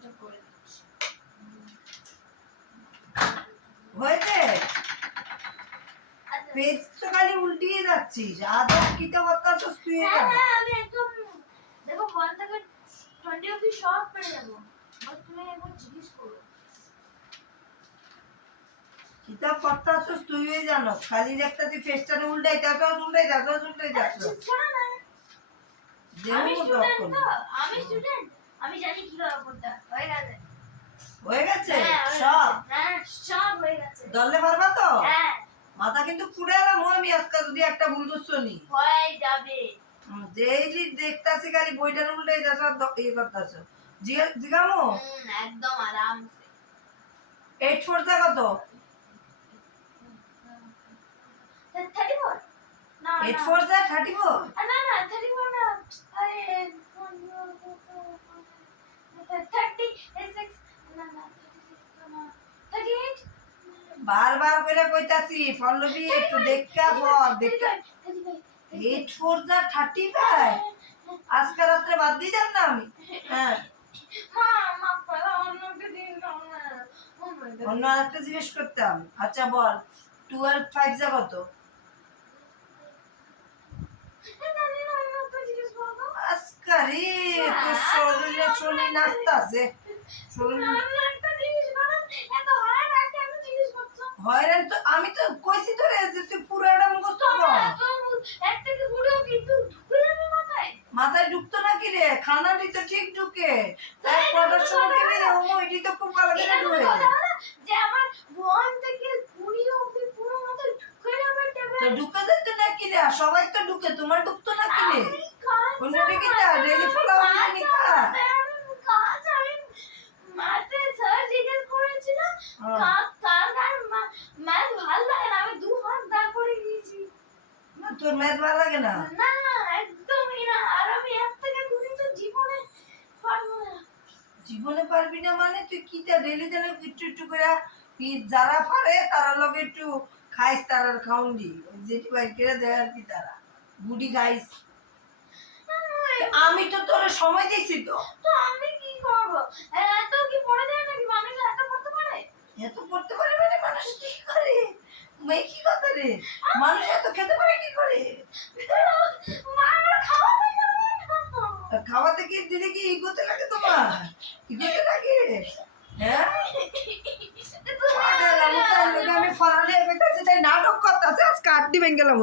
আচ্ছা করে দিচ্ছি। হয়েছে? পেজ তো খালি উল্টিয়ে যাচ্ছিস, আদৌ কিটা বাতাস তুই? হ্যাঁ আমি একদম দেখো 1 থেকে 20 অবধি সব পেরে যাবো, বাট তুমি একবার জিজ্ঞেস করো কিটা বাতাস তুই জানো, খালি একটা তুই ফেসটারে উল্টাই যাচ্ছ, উল্টাই যাচ্ছ, উল্টাই যাচ্ছ। আমি স্টুডেন্ট তো, আমি স্টুডেন্ট, আমি জানি কিভাবে করতে হয়ে গেছে। হয়ে গেছে সব? সব? হ্যাঁ সব হয়ে গেছে। দললে পারবা তো? হ্যাঁ মাথা কিন্তু পুড়ে এলাম আমি আজকে যদি একটা ভুল শুনি। হয়ে যাবে। ডেইলি দেখতাছি খালি বইটার উল্টাই যাচ্ছ আর ইয়ে করতেছ। জিগামো একদম আরামসে। 8 4 যা কত? 34 না 8 4 যা 34? না না 34 না, আরে 36 না না 38 বারবার কইরা কইতাছি পল্লবী একটু দেখা ফল দেখা। 8 4 যা 35? আজকে রাতে বাদ দিয়ে যাব না আমি। হ্যাঁ মা পড়া অন্যকে দিন দাও না। অন্য আরেকটা জিজ্ঞেস করতাম। আচ্ছা বল 12 5 যা কত? আজকে রে তোর শরীরে চলি নাচতাছে। শরীর হয়রান তো আমি তো কইছি তো রে যে তুই পুরাটা মুখস্থ কর। মাথায় ঢুকতো নাকি রে? খানাটি তো ঠিক ঢুকে, তাই পড়ার সময় কি রে ওইটি তো খুব ভালো করে ঢুকে যে আমার 1 থেকে 20 অবধি পুরো মাথায় ঢুকে যাবে তো ঢুকে যেত নাকি রে? সবাই তো ঢুকে, তোমার ঢুকতো নাকি রে? অন্যটা কি তা ডেলি ফলো আপনি কাজ আমি মাতে স্যার জিজ্ঞেস করেছিল কার ম্যাথ ভালো লাগে না, আমি 2 হাত দাঁড় করে দিয়েছি। না তোর ম্যাথ ভালো লাগে না? না একদমই না, আর আমি 1 থেকে 2 তো জীবনে পারবো না। জীবনে পারবি না মানে তুই কি তা ডেলি যেন একটু একটু করে যারা পারে তারা লগে একটু খাইস, তারার খাউন্ডি যেটি বাইর করে দেয় আর কি, তারা গুডি গাইস। আমি তো তোর সময় দিছি তো। তো আমি কি করব? এত কি পড়া যায় নাকি? মানুষ এত পড়তে পারে? এত পড়তে পারে মানে মানুষ কি করে? মেয়ে কি কথা রে? মানুষ এত খেতে পারে কি করে? মারা খাওয়াতে যাবে না। খাওয়াতে কি দিলে কি ইগোতে লাগে তোমার? ইগোতে লাগে? হ্যাঁ আমি ফরালে নাটক করতেছে আজকে 8 দিন গেলাম।